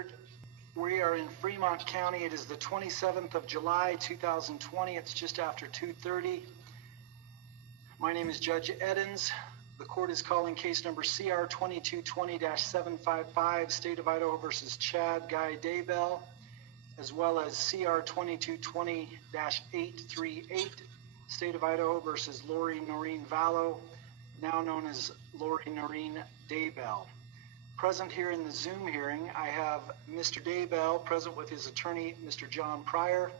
record. We are in Fremont County. It is the 27th of July, 2020. It's just after 2:30. My name is Judge Edens. The court is calling case number CR 2220-755, State of Idaho versus Chad Guy Daybell, as well as CR 2220-838, State of Idaho versus Lori Noreen Vallow, now known as Lori Noreen Daybell. Present here in the Zoom hearing, I have Mr. Daybell present with his attorney, Mr. John Pryor.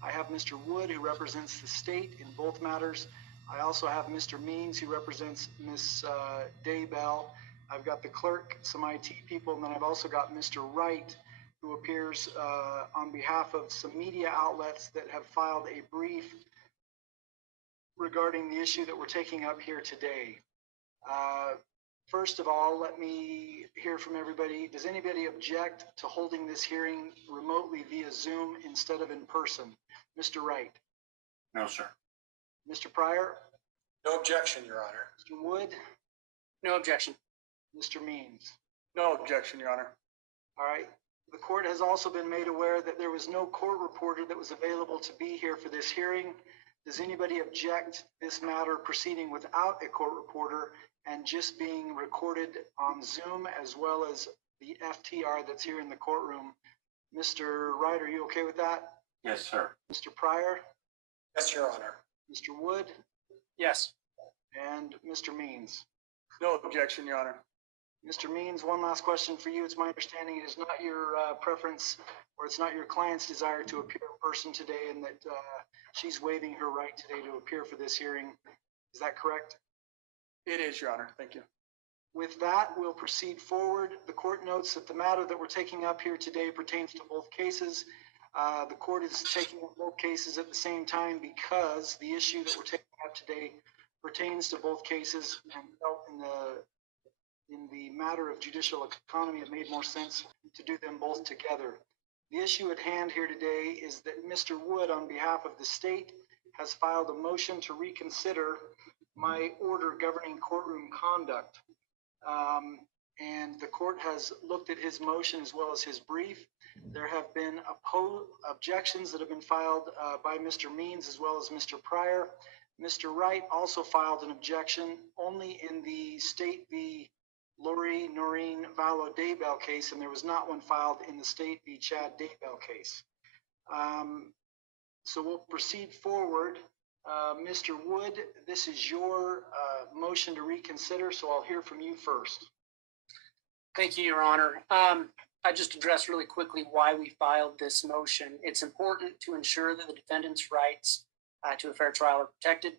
I have Mr. Wood, who represents the state in both matters. I also have Mr. Means, who represents Ms. Daybell. I've got the clerk, some IT people, and then I've also got Mr. Wright, who appears on behalf of some media outlets that have filed a brief regarding the issue that we're taking up here today. First of all, let me hear from everybody. Does anybody object to holding this hearing remotely via Zoom instead of in person? Mr. Wright? No, sir. Mr. Pryor? No objection, Your Honor. Mr. Wood? No objection. Mr. Means? No objection, Your Honor. All right. The court has also been made aware that there was no court reporter that was available to be here for this hearing. Does anybody object to this matter proceeding without a court reporter and just being recorded on Zoom, as well as the FTR that's here in the courtroom? Mr. Wright, are you okay with that? Yes, sir. Mr. Pryor? Yes, Your Honor. Mr. Wood? Yes. And Mr. Means? No objection, Your Honor. Mr. Means, one last question for you. It's my understanding it is not your preference, or it's not your client's desire to appear in person today, and that she's waiving her right today to appear for this hearing. Is that correct? It is, Your Honor. Thank you. With that, we'll proceed forward. The court notes that the matter that we're taking up here today pertains to both cases. The court is taking up both cases at the same time because the issue that we're taking up today pertains to both cases, and felt in the matter of judicial economy, it made more sense to do them both together. The issue at hand here today is that Mr. Wood, on behalf of the state, has filed a motion to reconsider my order governing courtroom conduct. And the court has looked at his motion as well as his brief. There have been objections that have been filed by Mr. Means as well as Mr. Pryor. Mr. Wright also filed an objection only in the State v. Lori Noreen Vallow Daybell case, and there was not one filed in the State v. Chad Daybell case. So we'll proceed forward. Mr. Wood, this is your motion to reconsider, so I'll hear from you first. Thank you, Your Honor. I just addressed really quickly why we filed this motion. It's important to ensure that the defendant's rights to a fair trial are protected,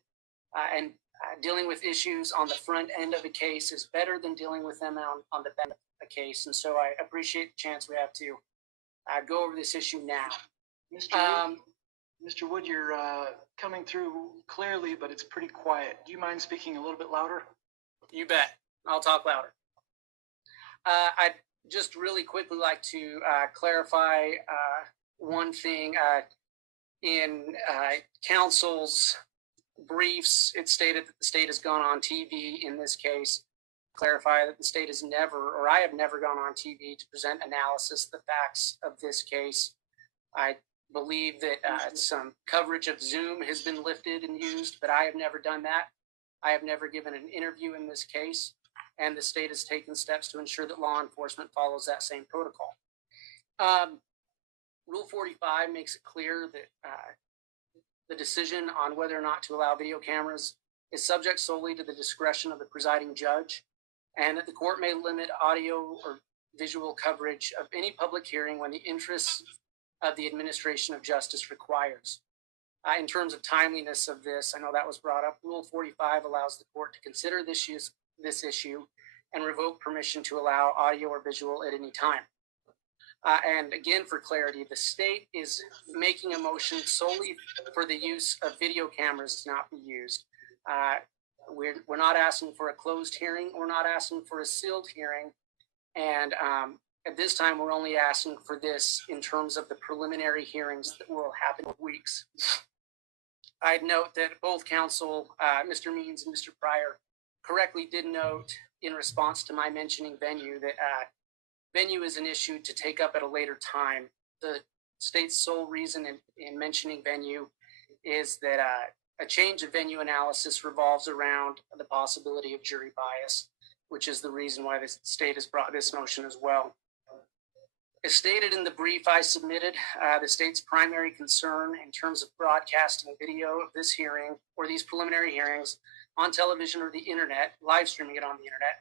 and dealing with issues on the front end of a case is better than dealing with them on the back of a case. And so I appreciate the chance we have to go over this issue now. Mr. Wood, you're coming through clearly, but it's pretty quiet. Do you mind speaking a little bit louder? You bet. I'll talk louder. I'd just really quickly like to clarify one thing. In counsel's briefs, it stated that the state has gone on TV in this case. Clarify that the state has never, or I have never gone on TV to present analysis of the facts of this case. I believe that some coverage of Zoom has been lifted and used, but I have never done that. I have never given an interview in this case, and the state has taken steps to ensure that law enforcement follows that same protocol. Rule 45 makes it clear that the decision on whether or not to allow video cameras is subject solely to the discretion of the presiding judge, and that the court may limit audio or visual coverage of any public hearing when the interests of the administration of justice requires. In terms of timeliness of this, I know that was brought up. Rule 45 allows the court to consider this issue and revoke permission to allow audio or visual at any time. And again, for clarity, the state is making a motion solely for the use of video cameras to not be used. We're not asking for a closed hearing. We're not asking for a sealed hearing. And at this time, we're only asking for this in terms of the preliminary hearings that will happen in weeks. I'd note that both counsel, Mr. Means and Mr. Pryor, correctly did note in response to my mentioning venue that venue is an issue to take up at a later time. The state's sole reason in mentioning venue is that a change of venue analysis revolves around the possibility of jury bias, which is the reason why the state has brought this motion as well. As stated in the brief I submitted, the state's primary concern in terms of broadcasting video of this hearing or these preliminary hearings on television or the internet, live streaming it on the internet,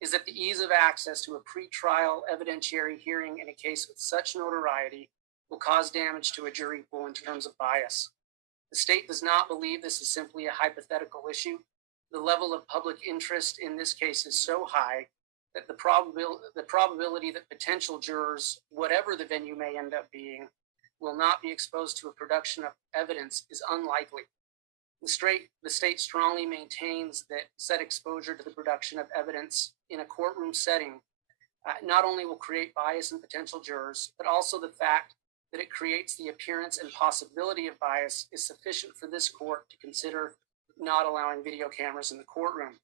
is that the ease of access to a pre-trial evidentiary hearing in a case with such notoriety will cause damage to a jury pool in terms of bias. The state does not believe this is simply a hypothetical issue. The level of public interest in this case is so high that the probability that potential jurors, whatever the venue may end up being, will not be exposed to a production of evidence is unlikely. The state strongly maintains that said exposure to the production of evidence in a courtroom setting not only will create bias in potential jurors, but also the fact that it creates the appearance and possibility of bias is sufficient for this court to consider not allowing video cameras in the courtroom.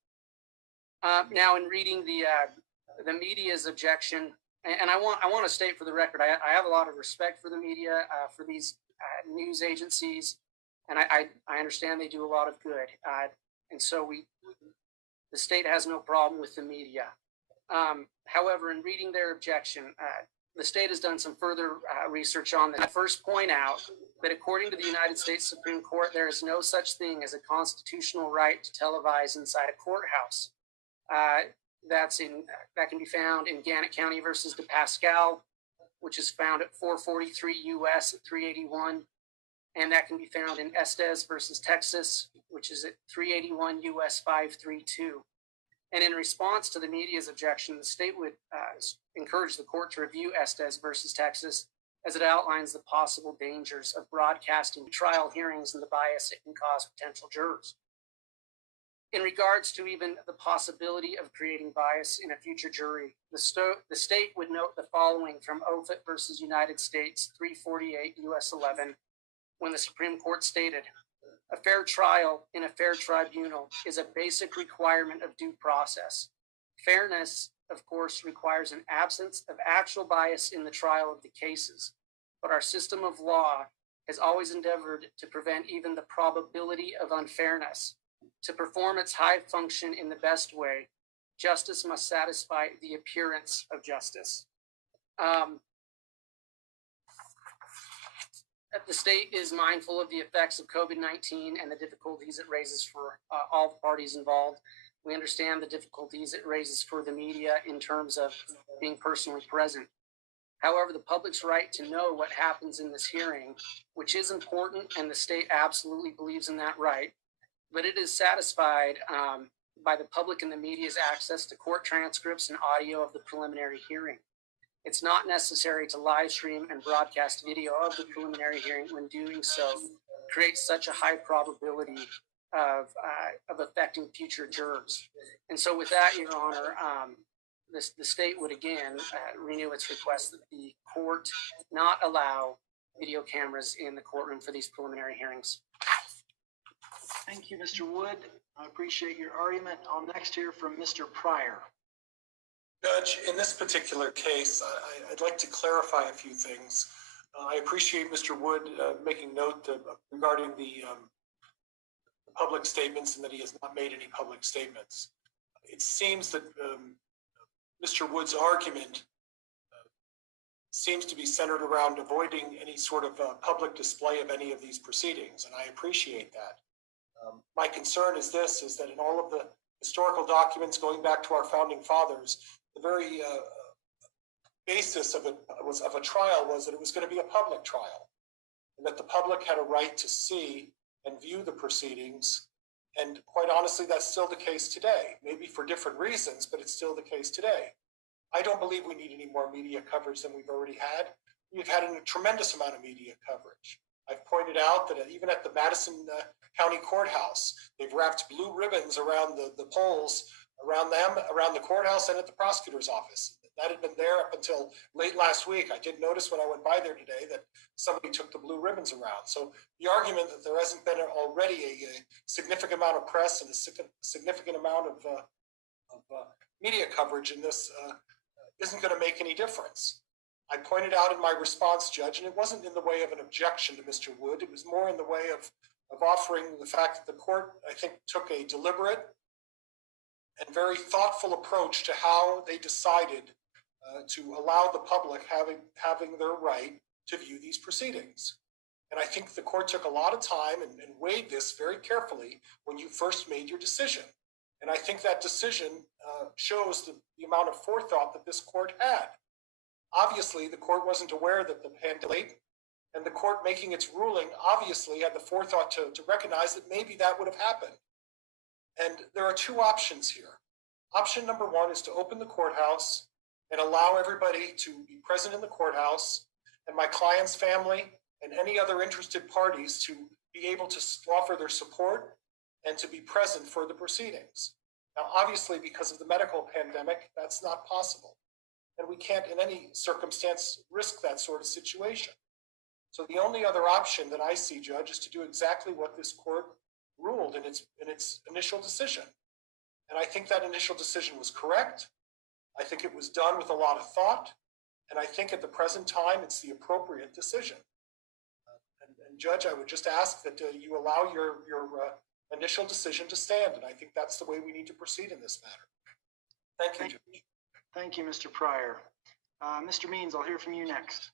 Now, in reading the media's objection, and I want to state for the record, I have a lot of respect for the media, for these news agencies, and I understand they do a lot of good, and so the state has no problem with the media. However, in reading their objection, the state has done some further research on that. I first point out that according to the United States Supreme Court, there is no such thing as a constitutional right to televise inside a courthouse. That can be found in Gannett County versus DePascal, which is found at 443 U.S. at 381, and that can be found in Estes versus Texas, which is at 381 U.S. 532. And in response to the media's objection, the state would encourage the court to review Estes versus Texas, as it outlines the possible dangers of broadcasting trial hearings and the bias it can cause potential jurors. In regards to even the possibility of creating bias in a future jury, the state would note the following from Offutt versus United States 348 U.S. 11, when the Supreme Court stated, "A fair trial in a fair tribunal is a basic requirement of due process. Fairness, of course, requires an absence of actual bias in the trial of the cases, but our system of law has always endeavored to prevent even the probability of unfairness. To perform its high function in the best way, justice must satisfy the appearance of justice." The state is mindful of the effects of COVID-19 and the difficulties it raises for all the parties involved. We understand the difficulties it raises for the media in terms of being personally present. However, the public's right to know what happens in this hearing, which is important, and the state absolutely believes in that right, but it is satisfied by the public and the media's access to court transcripts and audio of the preliminary hearing. It's not necessary to live stream and broadcast video of the preliminary hearing when doing so creates such a high probability of affecting future jurors. And so with that, Your Honor, the state would again renew its request that the court not allow video cameras in the courtroom for these preliminary hearings. Thank you, Mr. Wood. I appreciate your argument. I'll next hear from Mr. Pryor. Judge, in this particular case, I'd like to clarify a few things. I appreciate Mr. Wood making note regarding the public statements and that he has not made any public statements. It seems that Mr. Wood's argument seems to be centered around avoiding any sort of public display of any of these proceedings, and I appreciate that. My concern is this, is that in all of the historical documents going back to our founding fathers, the very basis of a trial was that it was going to be a public trial, and that the public had a right to see and view the proceedings. And quite honestly, that's still the case today, maybe for different reasons, but it's still the case today. I don't believe we need any more media coverage than we've already had. We've had a tremendous amount of media coverage. I've pointed out that even at the Madison County Courthouse, they've wrapped blue ribbons around the poles, around the courthouse and at the prosecutor's office. That had been there up until late last week. I did notice when I went by there today that somebody took the blue ribbons around. So the argument that there hasn't been already a significant amount of press and a significant amount of media coverage in this isn't going to make any difference. I pointed out in my response, Judge, and it wasn't in the way of an objection to Mr. Wood. It was more in the way of offering the fact that the court, I think, took a deliberate and very thoughtful approach to how they decided to allow the public having their right to view these proceedings. And I think the court took a lot of time and weighed this very carefully when you first made your decision. And I think that decision shows the amount of forethought that this court had. Obviously, the court wasn't aware that the pandemic, and the court making its ruling obviously had the forethought to recognize that maybe that would have happened. And there are two options here. Option number one is to open the courthouse and allow everybody to be present in the courthouse, and my client's family and any other interested parties to be able to offer their support and to be present for the proceedings. Now, obviously, because of the medical pandemic, that's not possible. And we can't in any circumstance risk that sort of situation. So the only other option that I see, Judge, is to do exactly what this court ruled in its initial decision. And I think that initial decision was correct. I think it was done with a lot of thought. And I think at the present time, it's the appropriate decision. And Judge, I would just ask that you allow your initial decision to stand. And I think that's the way we need to proceed in this matter. Thank you, Judge. Thank you, Mr. Pryor. Mr. Means, I'll hear from you next.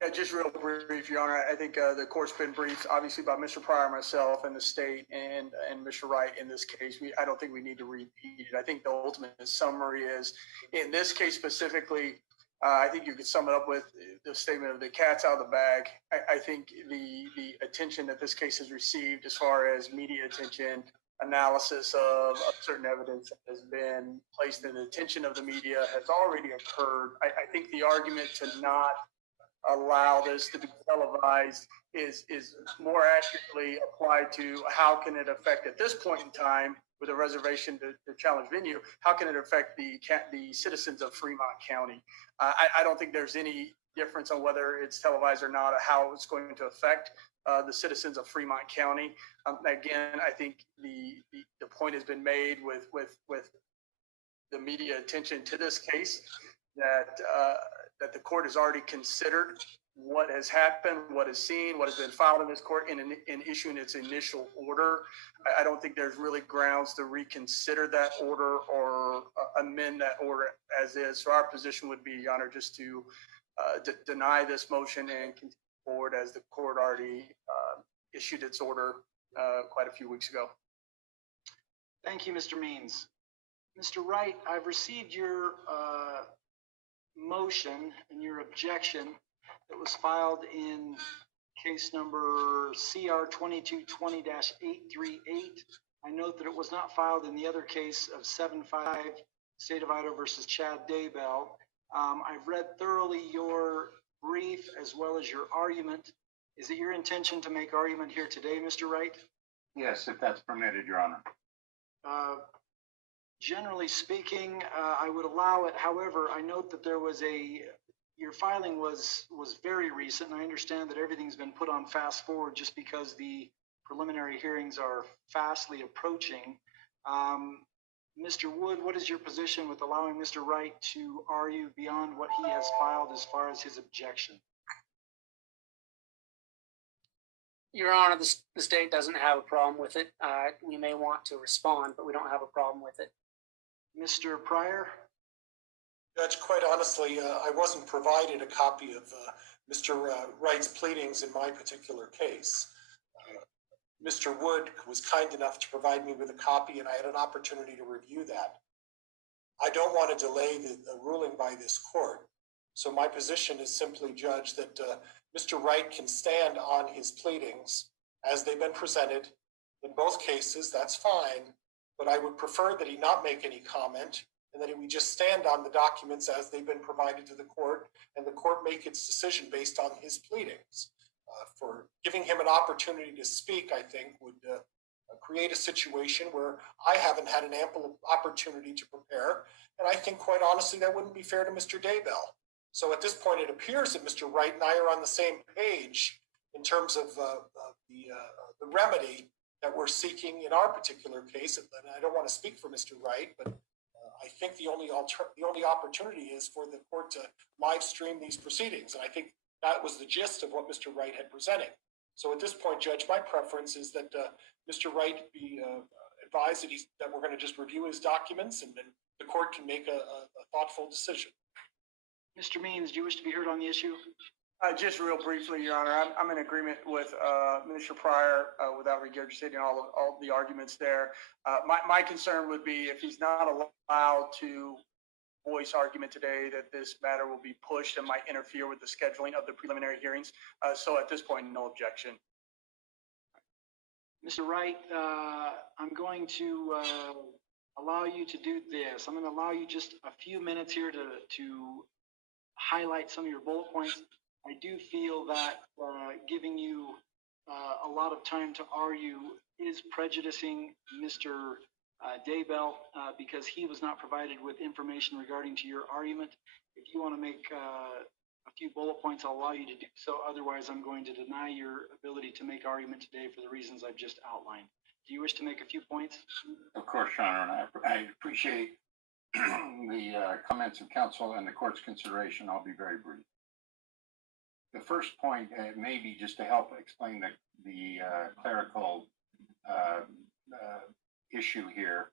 Yeah, just real brief, Your Honor. I think the court's been briefed, obviously, by Mr. Pryor, myself, and the state, and Mr. Wright in this case. I don't think we need to repeat it. I think the ultimate summary is, in this case specifically, I think you could sum it up with the statement of the cat's out of the bag. I think the attention that this case has received as far as media attention, analysis of certain evidence that has been placed in the attention of the media has already occurred. I think the argument to not allow this to be televised is more accurately applied to how can it affect at this point in time with a reservation to challenge venue, how can it affect the citizens of Fremont County? I don't think there's any difference on whether it's televised or not, or how it's going to affect the citizens of Fremont County. Again, I think the point has been made with the media attention to this case that the court has already considered what has happened, what is seen, what has been filed in this court in issuing its initial order. I don't think there's really grounds to reconsider that order or amend that order as is. So our position would be, Your Honor, just to deny this motion and continue forward as the court already issued its order quite a few weeks ago. Thank you, Mr. Means. Mr. Wright, I've received your motion and your objection that was filed in case number CR 2220-838. I note that it was not filed in the other case of 7-5 State of Idaho versus Chad Daybell. I've read thoroughly your brief as well as your argument. Is it your intention to make argument here today, Mr. Wright? Yes, if that's permitted, Your Honor. Generally speaking, I would allow it. However, I note that there was your filing was very recent, and I understand that everything's been put on fast forward just because the preliminary hearings are fastly approaching. Mr. Wood, what is your position with allowing Mr. Wright to argue beyond what he has filed as far as his objection? Your Honor, the state doesn't have a problem with it. We may want to respond, but we don't have a problem with it. Mr. Pryor? Judge, quite honestly, I wasn't provided a copy of Mr. Wright's pleadings in my particular case. Mr. Wood was kind enough to provide me with a copy, and I had an opportunity to review that. I don't want to delay the ruling by this court. So my position is simply, Judge, that Mr. Wright can stand on his pleadings as they've been presented. In both cases, that's fine, but I would prefer that he not make any comment and that we just stand on the documents as they've been provided to the court, and the court make its decision based on his pleadings. For giving him an opportunity to speak, I think, would create a situation where I haven't had an ample opportunity to prepare, and I think, quite honestly, that wouldn't be fair to Mr. Daybell. So at this point, it appears that Mr. Wright and I are on the same page in terms of the remedy that we're seeking in our particular case. And I don't want to speak for Mr. Wright, but I think the only opportunity is for the court to live stream these proceedings. And I think that was the gist of what Mr. Wright had presented. So at this point, Judge, my preference is that Mr. Wright be advised that we're going to just review his documents, and then the court can make a thoughtful decision. Mr. Means, do you wish to be heard on the issue? Just real briefly, Your Honor, I'm in agreement with Mr. Pryor without regurgitating all the arguments there. My concern would be if he's not allowed to voice argument today, that this matter will be pushed and might interfere with the scheduling of the preliminary hearings. So at this point, no objection. Mr. Wright, I'm going to allow you to do this. I'm going to allow you just a few minutes here to highlight some of your bullet points. I do feel that giving you a lot of time to argue is prejudicing Mr. Daybell because he was not provided with information regarding to your argument. If you want to make a few bullet points, I'll allow you to do so. Otherwise, I'm going to deny your ability to make argument today for the reasons I've just outlined. Do you wish to make a few points? Of course, Your Honor, and I appreciate the comments of counsel and the court's consideration. I'll be very brief. The first point may be just to help explain the clerical issue here.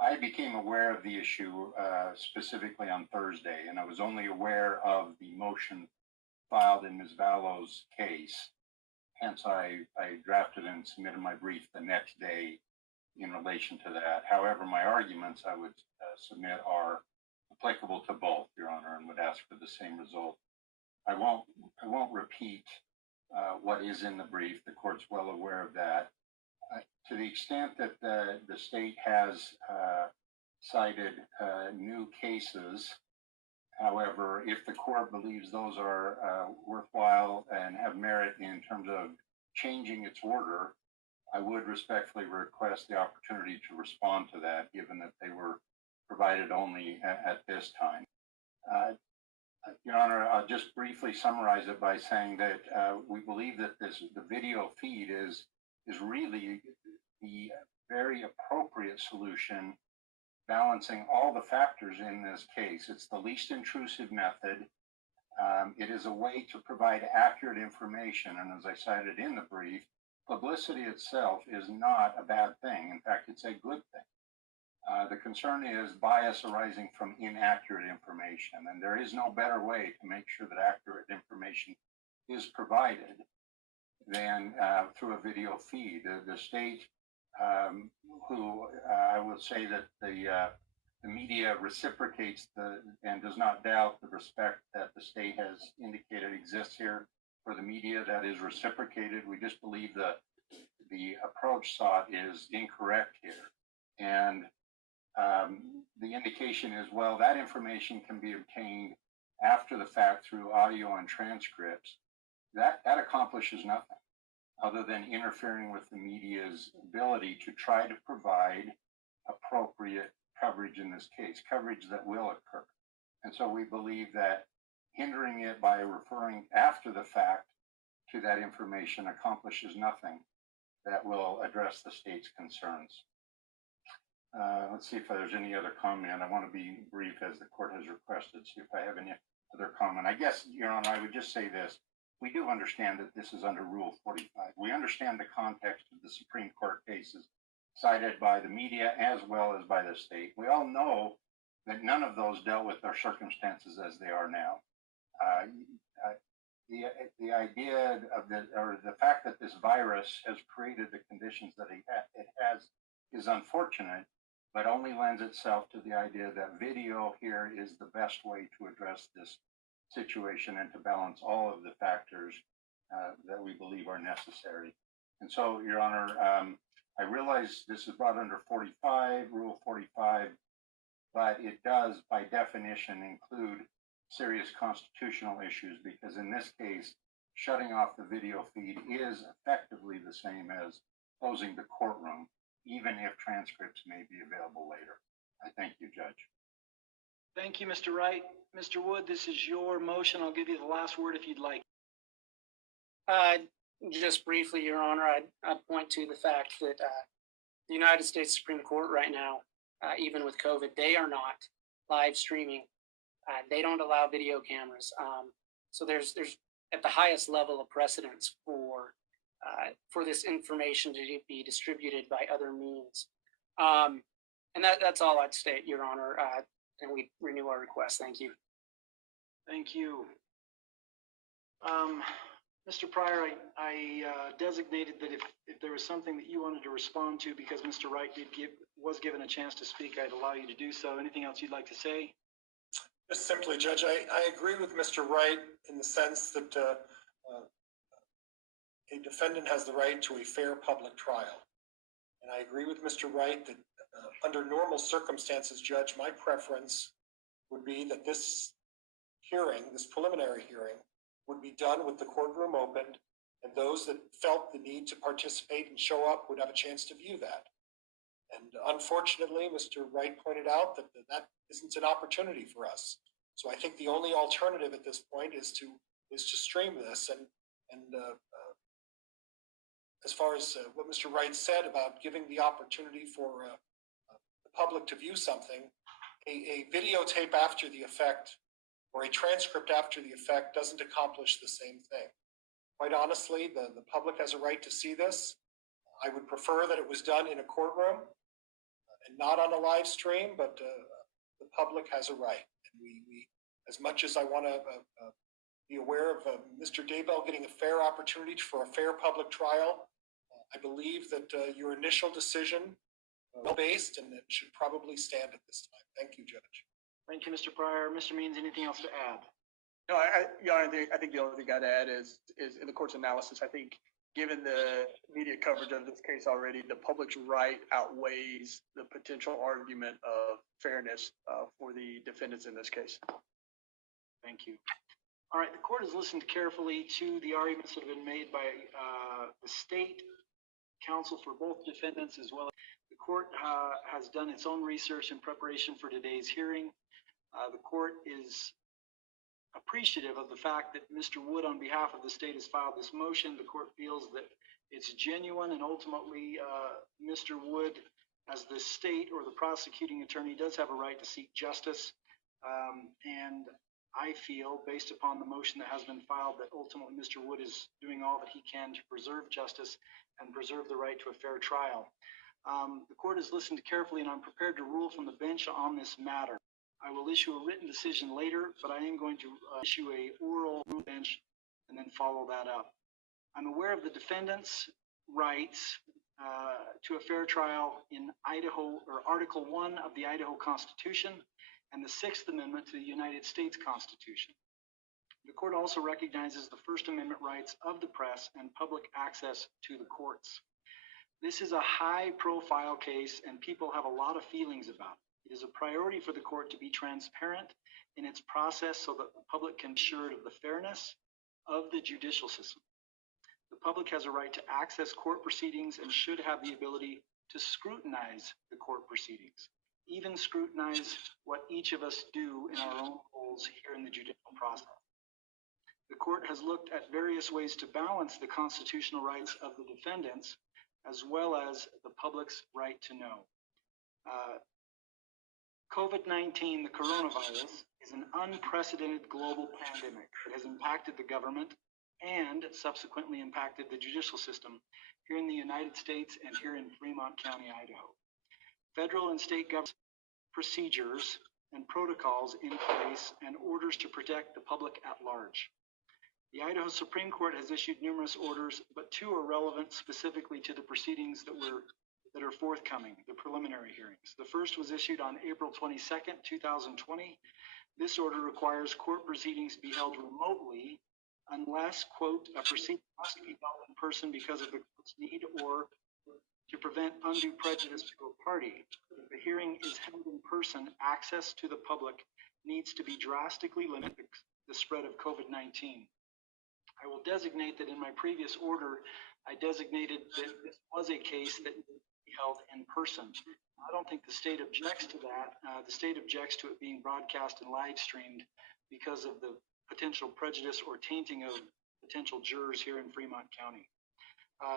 I became aware of the issue specifically on Thursday, and I was only aware of the motion filed in Ms. Vallow's case. Hence, I drafted and submitted my brief the next day in relation to that. However, my arguments I would submit are applicable to both, Your Honor, and would ask for the same result. I won't repeat what is in the brief. The court's well aware of that. To the extent that the state has cited new cases, however, if the court believes those are worthwhile and have merit in terms of changing its order, I would respectfully request the opportunity to respond to that, given that they were provided only at this time. Your Honor, I'll just briefly summarize it by saying that we believe that the video feed is really the very appropriate solution, balancing all the factors in this case. It's the least intrusive method. It is a way to provide accurate information, and as I cited in the brief, publicity itself is not a bad thing. In fact, it's a good thing. The concern is bias arising from inaccurate information, and there is no better way to make sure that accurate information is provided than through a video feed. The state, who I will say that the media reciprocates and does not doubt the respect that the state has indicated exists here for the media, that is reciprocated. We just believe that the approach sought is incorrect here. And the indication is, well, that information can be obtained after the fact through audio and transcripts. That accomplishes nothing other than interfering with the media's ability to try to provide appropriate coverage in this case, coverage that will occur. And so we believe that hindering it by referring after the fact to that information accomplishes nothing that will address the state's concerns. Let's see if there's any other comment. I want to be brief as the court has requested, see if I have any other comment. I guess, Your Honor, I would just say this. We do understand that this is under Rule 45. We understand the context of the Supreme Court cases cited by the media as well as by the state. We all know that none of those dealt with our circumstances as they are now. The idea of the fact that this virus has created the conditions that it has is unfortunate, but only lends itself to the idea that video here is the best way to address this situation and to balance all of the factors that we believe are necessary. And so, Your Honor, I realize this is brought under 45, Rule 45, but it does, by definition, include serious constitutional issues, because in this case, shutting off the video feed is effectively the same as closing the courtroom, even if transcripts may be available later. I thank you, Judge. Thank you, Mr. Wright. Mr. Wood, this is your motion. I'll give you the last word if you'd like. Just briefly, Your Honor, I'd point to the fact that the United States Supreme Court right now even with COVID, they are not live streaming. They don't allow video cameras. So there's at the highest level of precedence for this information to be distributed by other means. And that's all I'd state, Your Honor. And we renew our request. Thank you. Thank you. Mr. Pryor, I designated that if there was something that you wanted to respond to, because Mr. Wright was given a chance to speak, I'd allow you to do so. Anything else you'd like to say? Just simply, Judge, I agree with Mr. Wright in the sense that a defendant has the right to a fair public trial. And I agree with Mr. Wright that under normal circumstances, Judge, my preference would be that this hearing, this preliminary hearing, would be done with the courtroom opened, and those that felt the need to participate and show up would have a chance to view that. And unfortunately, Mr. Wright pointed out that that isn't an opportunity for us. So I think the only alternative at this point is to stream this. And as far as what Mr. Wright said about giving the opportunity for the public to view something, a videotape after the effect or a transcript after the effect doesn't accomplish the same thing. Quite honestly, the public has a right to see this. I would prefer that it was done in a courtroom and not on a live stream, but the public has a right. And we as much as I want to be aware of Mr. Daybell getting a fair opportunity for a fair public trial, I believe that your initial decision was based and it should probably stand at this time. Thank you, Judge. Thank you, Mr. Pryor. Mr. Means, anything else to add? No, Your Honor, I think the only thing I'd add is in the court's analysis, I think given the media coverage of this case already, the public's right outweighs the potential argument of fairness for the defendants in this case. Thank you. All right, the court has listened carefully to the arguments that have been made by the state counsel for both defendants, as well as the court has done its own research in preparation for today's hearing. The court is appreciative of the fact that Mr. Wood, on behalf of the state, has filed this motion. The court feels that it's genuine, and ultimately Mr. Wood, as the state or the prosecuting attorney, does have a right to seek justice. And I feel, based upon the motion that has been filed, that ultimately Mr. Wood is doing all that he can to preserve justice and preserve the right to a fair trial. The court has listened carefully, and I'm prepared to rule from the bench on this matter. I will issue a written decision later, but I am going to issue a oral bench and then follow that up. I'm aware of the defendant's rights to a fair trial in Idaho, or Article 1 of the Idaho Constitution, and the Sixth Amendment to the United States Constitution. The court also recognizes the First Amendment rights of the press and public access to the courts. This is a high-profile case, and people have a lot of feelings about it. It is a priority for the court to be transparent in its process so that the public can be assured of the fairness of the judicial system. The public has a right to access court proceedings and should have the ability to scrutinize the court proceedings, even scrutinize what each of us do in our own roles here in the judicial process. The court has looked at various ways to balance the constitutional rights of the defendants as well as the public's right to know. COVID-19, the coronavirus, is an unprecedented global pandemic that has impacted the government and subsequently impacted the judicial system here in the United States and here in Fremont County, Idaho. Federal and state government procedures and protocols in place and orders to protect the public at large. The Idaho Supreme Court has issued numerous orders, but two are relevant specifically to the proceedings that are forthcoming, the preliminary hearings. The first was issued on April 22nd, 2020. This order requires court proceedings be held remotely unless, quote, a proceeding must be held in person because of the court's need or to prevent undue prejudice to a party. If the hearing is held in person, access to the public needs to be drastically limited to the spread of COVID-19. I will designate that in my previous order, I designated that this was a case that needed to be held in person. I don't think the state objects to that. The state objects to it being broadcast and live streamed because of the potential prejudice or tainting of potential jurors here in Fremont County.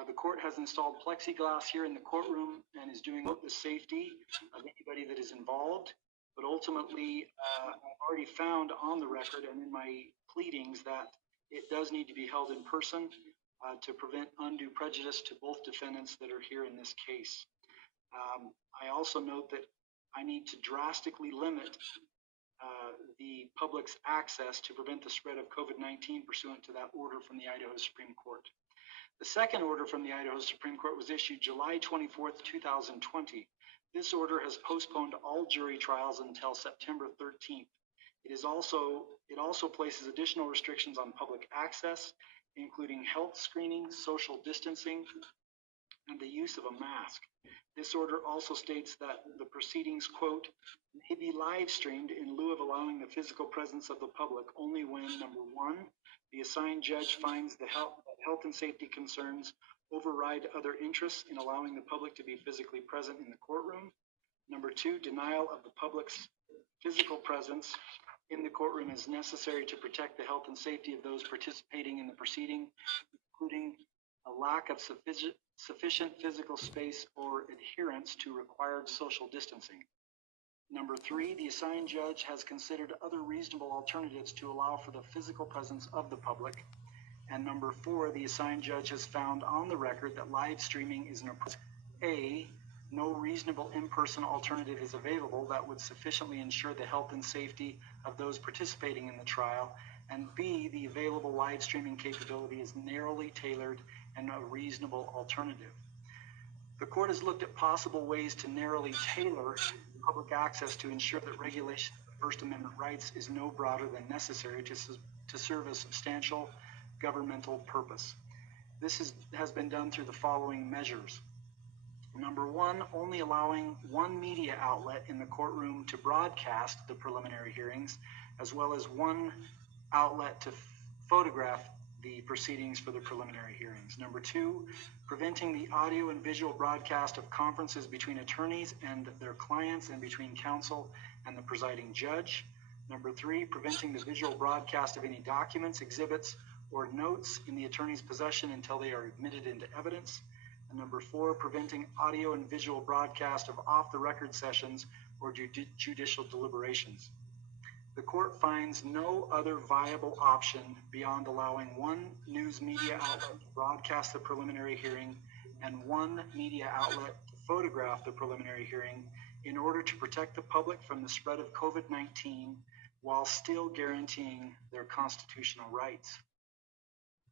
The court has installed plexiglass here in the courtroom and is doing the safety of anybody everybody that is involved. But ultimately, I've already found on the record and in my pleadings that it does need to be held in person to prevent undue prejudice to both defendants that are here in this case. I also note that I need to drastically limit the public's access to prevent the spread of COVID-19 pursuant to that order from the Idaho Supreme Court. The second order from the Idaho Supreme Court was issued July 24th, 2020. This order has postponed all jury trials until September 13th. It also places additional restrictions on public access, including health screening, social distancing, and the use of a mask. This order also states that the proceedings, quote, may be live streamed in lieu of allowing the physical presence of the public only when, number one, the assigned judge finds the health and safety concerns override other interests in allowing the public to be physically present in the courtroom. Number two, denial of the public's physical presence in the courtroom is necessary to protect the health and safety of those participating in the proceeding, including a lack of sufficient physical space or adherence to required social distancing. Number three, the assigned judge has considered other reasonable alternatives to allow for the physical presence of the public. And number four, the assigned judge has found on the record that live streaming is an approach. A, no reasonable in-person alternative is available that would sufficiently ensure the health and safety of those participating in the trial. And B, the available live streaming capability is narrowly tailored and a reasonable alternative. The court has looked at possible ways to narrowly tailor public access to ensure that regulation of First Amendment rights is no broader than necessary to serve a substantial governmental purpose. This has been done through the following measures. Number one, only allowing one media outlet in the courtroom to broadcast the preliminary hearings, as well as one outlet to photograph the proceedings for the preliminary hearings. Number two, preventing the audio and visual broadcast of conferences between attorneys and their clients and between counsel and the presiding judge. Number three, preventing the visual broadcast of any documents, exhibits, or notes in the attorney's possession until they are admitted into evidence. And number four, preventing audio and visual broadcast of off-the-record sessions or judicial deliberations. The court finds no other viable option beyond allowing one news media outlet to broadcast the preliminary hearing and one media outlet to photograph the preliminary hearing in order to protect the public from the spread of COVID-19 while still guaranteeing their constitutional rights.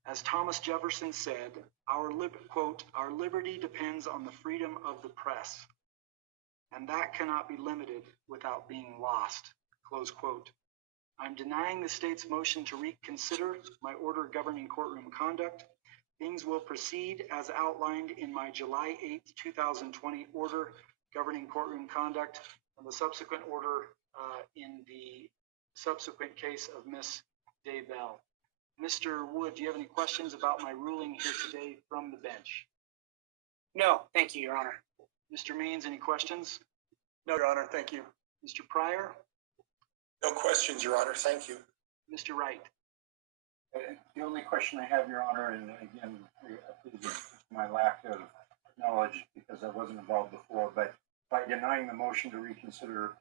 As Thomas Jefferson said, quote, our liberty depends on the freedom of the press, and that cannot be limited without being lost, close quote. I'm denying the state's motion to reconsider my order governing courtroom conduct. Things will proceed as outlined in my July 8th, 2020 order governing courtroom conduct and the subsequent order in the subsequent case of Miss Daybell. Mr. Wood, do you have any questions about my ruling here today from the bench? No, thank you, Your Honor. Mr. Means, any questions? No, Your Honor, thank you. Mr. Pryor? No questions, Your Honor. Thank you. Mr. Wright? The only question I have, Your Honor, and again, my lack of knowledge because I wasn't involved before, but by denying the motion to reconsider,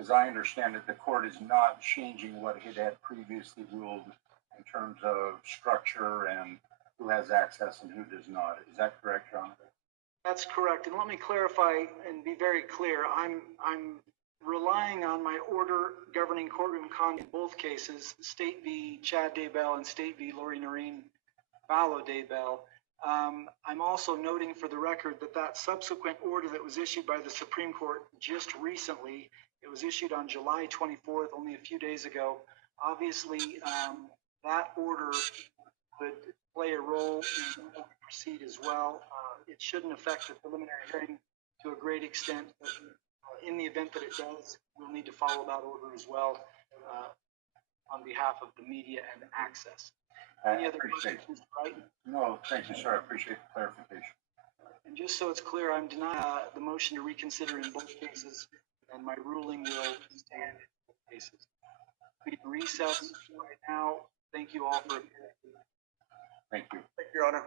as I understand it, the court is not changing what it had previously ruled in terms of structure and who has access and who does not. Is that correct, Your Honor? That's correct. And let me clarify and be very clear. I'm relying on my order governing courtroom conduct in both cases, State v. Chad Daybell and State v. Lori Noreen Vallow Daybell. I'm also noting for the record that subsequent order that was issued by the Supreme Court just recently, it was issued on July 24th, only a few days ago. Obviously, that order could play a role in how we proceed as well. It shouldn't affect the preliminary hearing to a great extent, but in the event that it does, we'll need to follow that order as well on behalf of the media and access. Any other questions, Mr. Wright? No, thank you, sir. I appreciate the clarification. And just so it's clear, I'm denying the motion to reconsider in both cases, and my ruling will stand in both cases. We can recess right now. Thank you all for appearing. Thank you. Thank you, Your Honor.